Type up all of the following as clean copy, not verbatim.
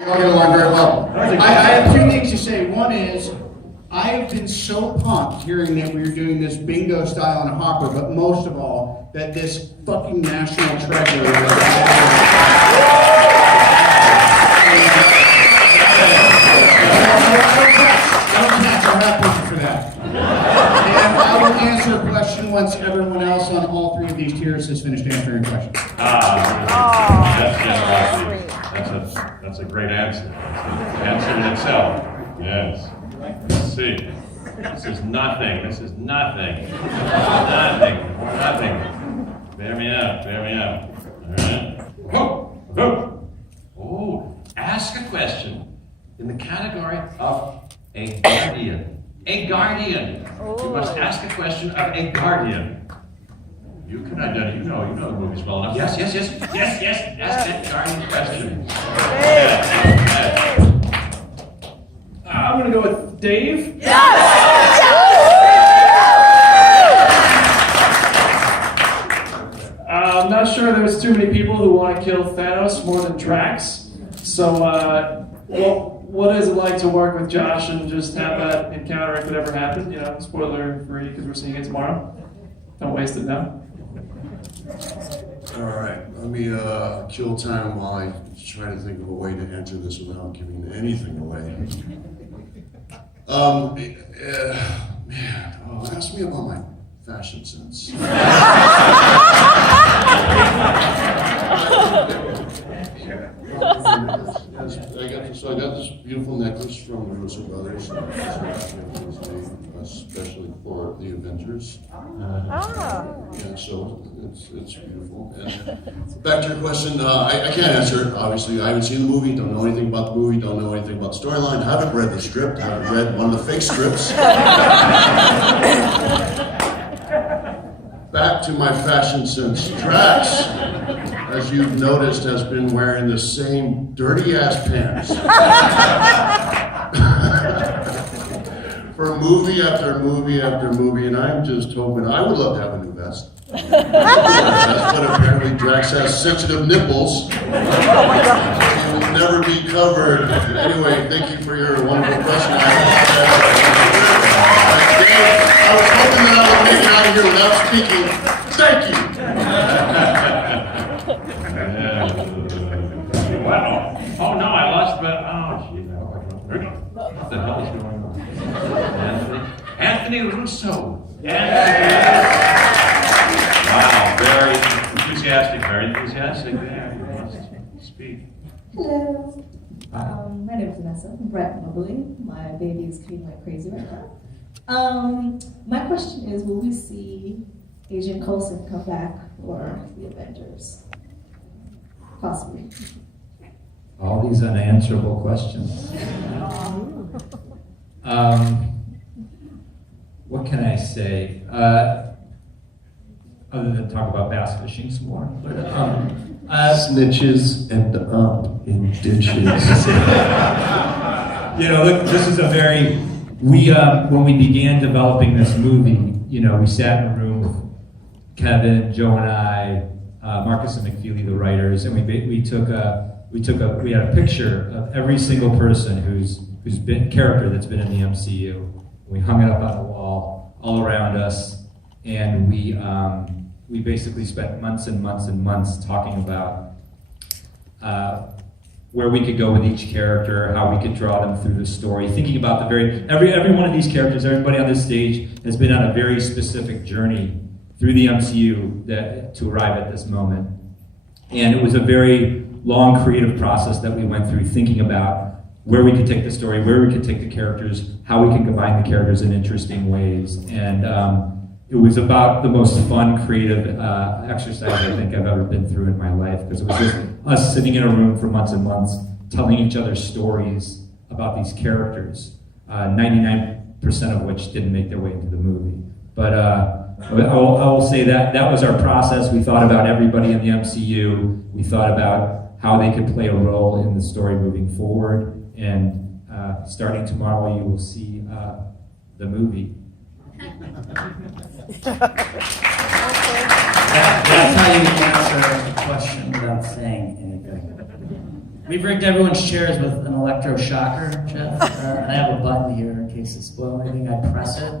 We all get along very well. I have two things to say. One is, I've been so pumped hearing that we were doing this bingo style on Hopper, but most of all, that this fucking national treasure is I'll have pictures for that. And I will answer a question once everyone else on all three of these tiers has finished answering questions. That's a great answer. That's the answer in itself. Yes. Let's see. This is nothing. Nothing. Bear me out. All right. Oh, ask a question in the category of a guardian. A guardian. You must ask a question of a guardian. You can identify, you know the movies well enough. Yes. Ask that guardian question. Yes. I'm gonna go with Dave. I'm not sure there's too many people who want to kill Thanos more than Drax. So, what is it like to work with Josh and just have that encounter if it ever happened? You know, spoiler free because we're seeing it tomorrow. Don't waste it now. All right, let me kill time while I try to think of a way to enter this without giving anything away. Ask me about my fashion sense. I got this beautiful necklace from the Russo brothers, especially for the Avengers. Yeah, so it's beautiful. And back to your question, I can't answer it. Obviously, I haven't seen the movie, don't know anything about the movie, don't know anything about the storyline, haven't read the script, haven't read one of the fake scripts. Back to my fashion sense. Drax, as you've noticed, has been wearing the same dirty-ass pants for movie after movie after movie, and I'm just hoping, I would love to have a new vest. But apparently Drax has sensitive nipples. He will never be covered. Anyway, thank you for your wonderful question. I was hoping that I would make it out of here without speaking. Thank you. Wow. Oh no, I lost, but what the hell is going on? Anthony Russo. Wow, very enthusiastic there. You must speak. Hello. My name is Vanessa. I'm Brett Mobley. My baby is kicking like crazy right now. My question is, will we see Agent Coulson come back for the Avengers? Possibly. All these unanswerable questions. What can I say? Other than talk about bass fishing some more. Snitches end up in ditches. Look, this is a very, when we began developing this movie, we sat in a room with Kevin, Joe and I, Marcus and McFeely, the writers, and we had a picture of every single person who's been character that's been in the MCU. We hung it up on the wall all around us, and we basically spent months and months and months talking about where we could go with each character, how we could draw them through the story, thinking about every one of these characters, everybody on this stage has been on a very specific journey through the MCU to arrive at this moment. And it was a very long creative process that we went through, thinking about where we could take the story, where we could take the characters, how we can combine the characters in interesting ways. And it was about the most fun, creative exercise I think I've ever been through in my life, because it was just us sitting in a room for months and months, telling each other stories about these characters, 99% of which didn't make their way into the movie. But I will say that was our process. We thought about everybody in the MCU. We thought about how they could play a role in the story moving forward. And starting tomorrow, you will see the movie. That's how you answer a question without saying anything. We've rigged everyone's chairs with an electroshocker, Jeff. I have a button here in case it spoils anything. I press it.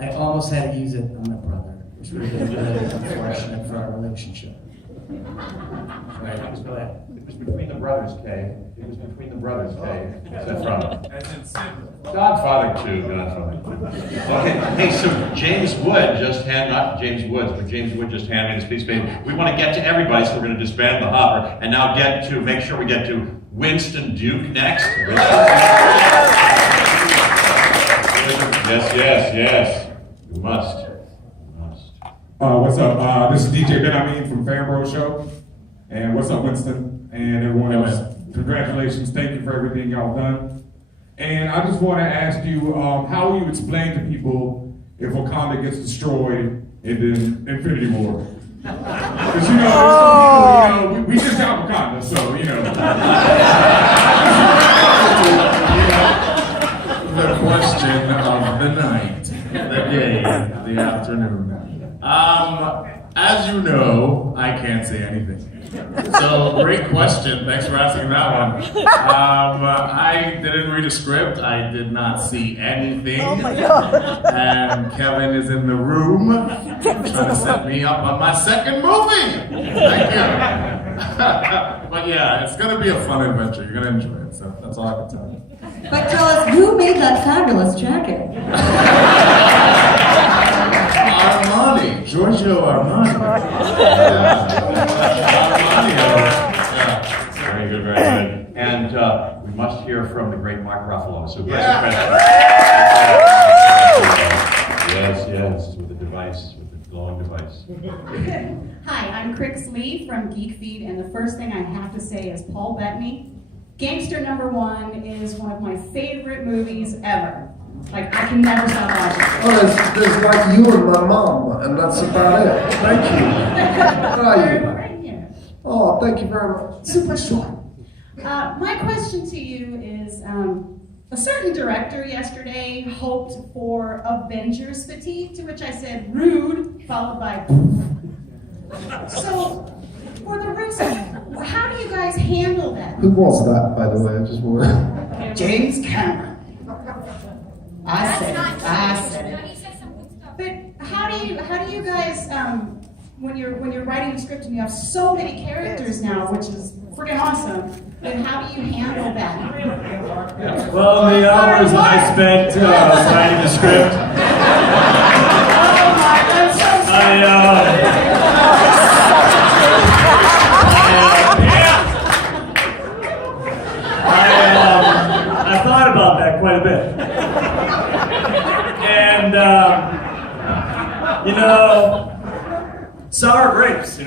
I almost had to use it on my brother, which would have been really unfortunate for our relationship. Right, go ahead. It was between the brothers, Kay. It was between the brothers, Kay. Said from Godfather 2, Godfather 2. Okay, hey, so James Wood just not James Woods, but James Wood just handed me this piece of paper. We want to get to everybody, so we're going to disband the hopper and now make sure we get to Winston Duke next. Yes. You must. What's up? This is DJ Benedict from Fan Bro Show. And what's up, Winston? And everyone else. Congratulations. Thank you for everything y'all done. And I just want to ask you, how will you explain to people if Wakanda gets destroyed in the Infinity War? Because, we just got Wakanda, so, The question of the night, the day, the afternoon. As you know, I can't say anything. So, great question. Thanks for asking that one. I didn't read a script. I did not see anything. Oh my God. And Kevin is in the room trying to set me up on my second movie. Thank you. But yeah, it's going to be a fun adventure. You're going to enjoy it. So, that's all I can tell you. But tell us, who made that fabulous jacket? Armani, Giorgio Armani. Very good, very good. And we must hear from the great Mark Ruffalo. So, Yes, with the device, with the glowing device. Hi, I'm Crix Lee from Geek Feed, and the first thing I have to say is Paul Bettany. Gangster #1 is one of my favorite movies ever. Like, I can never stop watching it. Oh, there's like you and my mom, and that's about it. Thank you. How are you? Right here. Oh, thank you very much. Super short. My question to you is, a certain director yesterday hoped for Avengers fatigue, to which I said rude, followed by So, for the Russo, how do you guys handle that? Who was that, by the way? I just want James Cameron. I said it. But how do you guys, when you're writing a script and you have so many characters now, which is freaking awesome, then how do you handle that? Well, the hours I spent writing the script, I thought about that quite a bit. And, sour grapes, they're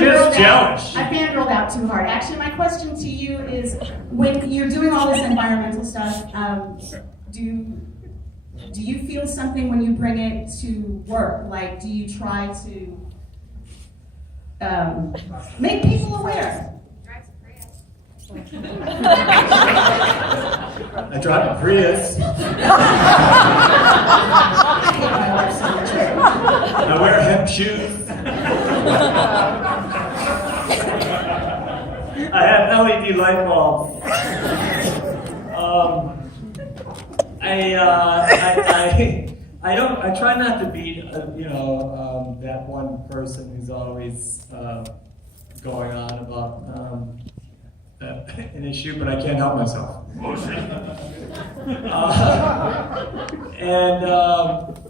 just jealous. I fangirled out too hard. Actually, my question to you is, when you're doing all this environmental stuff, do you feel something when you bring it to work? Like, do you try to make people aware? I drive a Prius. I wear hemp shoes. I have LED light bulbs. I try not to be, that one person who's always going on about an issue, but I can't help myself.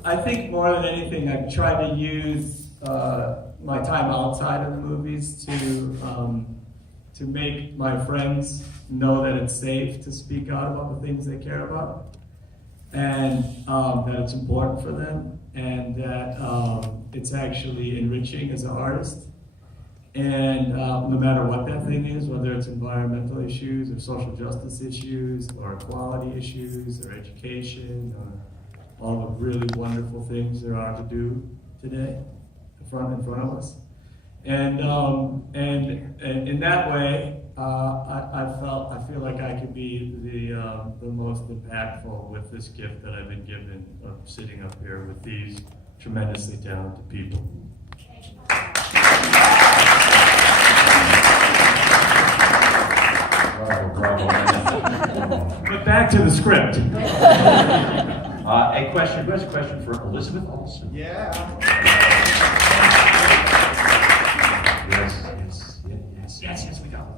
I think more than anything, I've tried to use my time outside of the movies to make my friends know that it's safe to speak out about the things they care about, and that it's important for them, and that it's actually enriching as an artist. And no matter what that thing is, whether it's environmental issues or social justice issues or equality issues or education or all the really wonderful things there are to do today in front of us. And in that way, I feel like I can be the most impactful with this gift that I've been given of sitting up here with these tremendously talented people. Bravo. But back to the script. A question. Who has a question for Elizabeth Olsen? Yeah. Yes, we got it.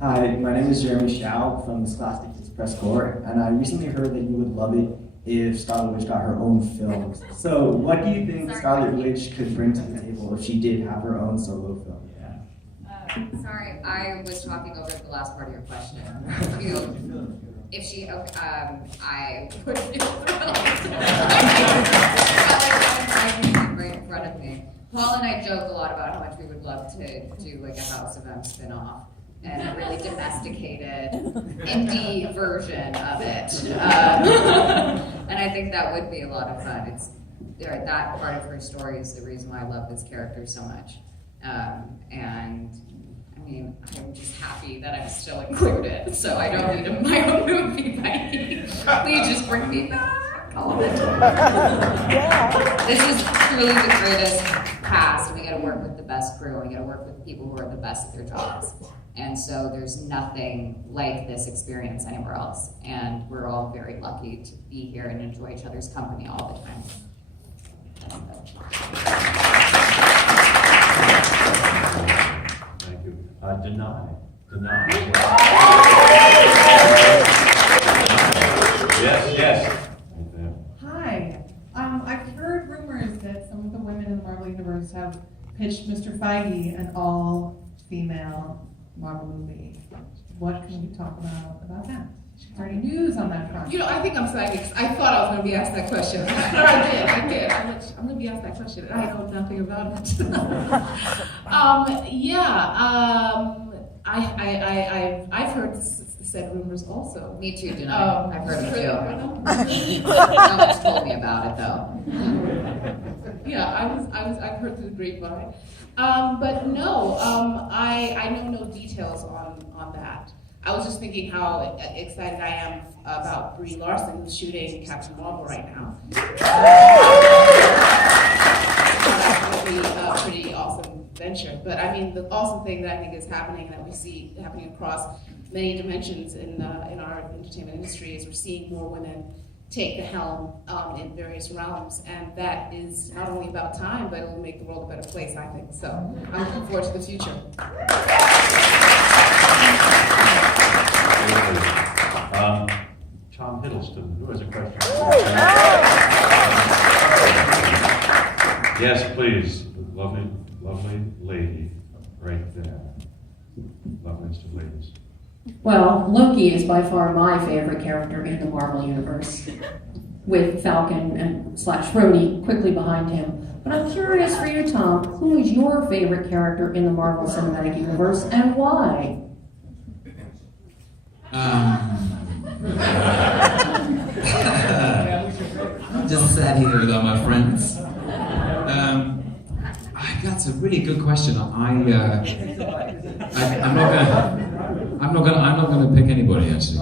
Hi, my name is Jeremy Shao from the Scholastic Press Corps, and I recently heard that you would love it if Scarlet Witch got her own film. So, what do you think Scarlet Witch could bring to the table if she did have her own solo film? Sorry, I was talking over the last part of your question. If she, I would feel thrilled. Right in front of me. Paul and I joke a lot about how much we would love to do like a House of M spin-off and a really domesticated indie version of it. And I think that would be a lot of fun. That part of her story is the reason why I love this character so much. And I mean, I'm just happy that I'm still included, so I don't need my own movie by me. Please just bring me back. All of it. This is truly the greatest cast. We got to work with the best crew. We got to work with people who are the best at their jobs. And so there's nothing like this experience anywhere else. And we're all very lucky to be here and enjoy each other's company all the time. Thank you. Danai. Yes. Hi. I've heard rumors that some of the women in the Marvel Universe have pitched Mr. Feige an all-female Marvel movie. What can you talk about that? Is there any news on that front? I think I'm psychic. I thought I was going to be asked that question. I did. I'm going to be asked that question. I know nothing about it. I've heard said rumors also. Me too, Danai. I've heard it too. No one's told me about it though. Yeah, I've heard through the grapevine. But no, I know no details on that. I was just thinking how excited I am about Brie Larson, who's shooting Captain Marvel right now. That's going to be a pretty awesome venture. But I mean, the awesome thing that I think is happening, that we see happening across many dimensions in our entertainment industry, is we're seeing more women take the helm in various realms, and that is not only about time, but it will make the world a better place, I think. So I'm looking forward to the future. Tom Hiddleston, who has a question? Yes, please. Lovely lady right there. Loveliest of ladies. Well, Loki is by far my favorite character in the Marvel Universe, with Falcon and / Rhodey quickly behind him. But I'm curious for you, Tom, who is your favorite character in the Marvel Cinematic Universe and why? Just sat here with all my friends. That's a really good question. I'm not gonna pick anybody actually.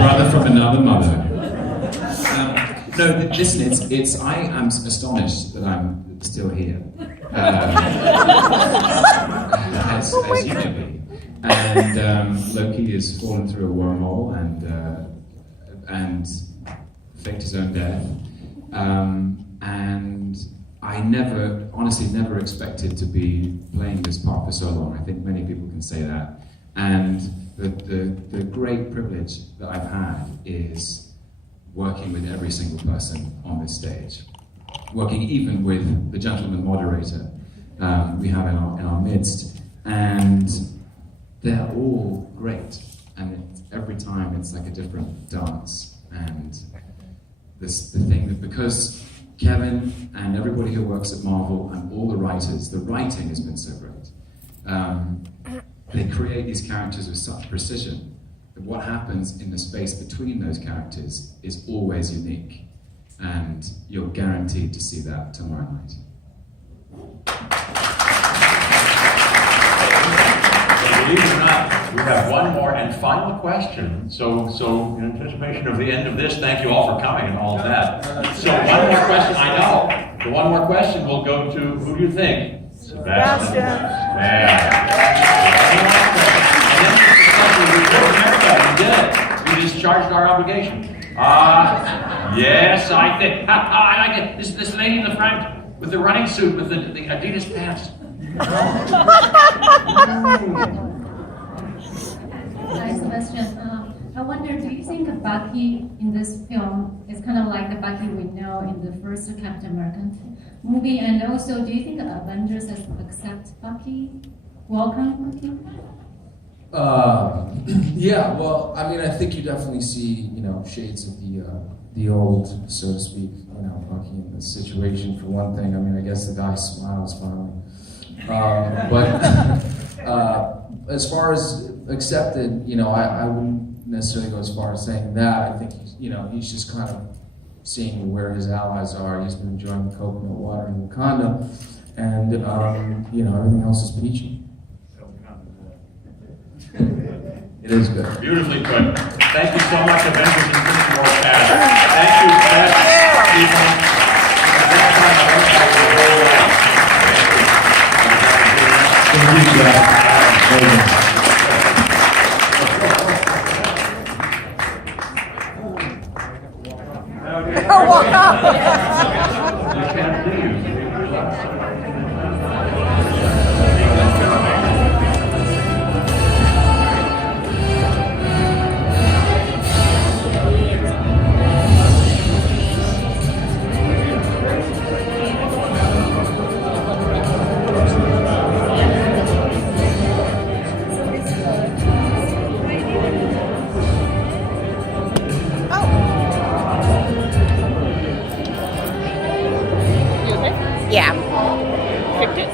Brother from another mother. No, listen. It's. I am astonished that I'm still here. As you may be. And Loki has fallen through a wormhole and faked his own death. And I honestly never expected to be playing this part for so long. I think many people can say that. And the great privilege that I've had is working with every single person on this stage. Working even with the gentleman moderator we have in our midst. And they're all great, and every time it's like a different dance. And the thing that because Kevin and everybody who works at Marvel and all the writers, the writing has been so great. They create these characters with such precision that what happens in the space between those characters is always unique, and you're guaranteed to see that tomorrow night. Believe it or not, we have one more and final question. So in anticipation of the end of this, thank you all for coming and all of that. So one more question. I know. So one more question. We'll go to, who do you think? Sebastian. You did it. You discharged our obligation. Yes, I think. I like it. This lady in the front with the running suit with the Adidas pants. Hi, Sebastian. I wonder, do you think Bucky in this film is kind of like the Bucky we know in the first Captain America movie? And also, do you think Avengers has accept Bucky? Welcome Bucky? Yeah, well, I mean, I think you definitely see, shades of the old, so to speak, Bucky in this situation. For one thing, I mean, I guess the guy smiles finally. But as far as accepted, I wouldn't necessarily go as far as saying that. I think he's just kind of seeing where his allies are. He's been enjoying the coconut water in Wakanda, and everything else is peachy. It is good. Beautifully put. Thank you so much, Avengers Infinity War cast. Thank you, Beth, Stephen. Walk up. You can't leave. Yeah. Picked it.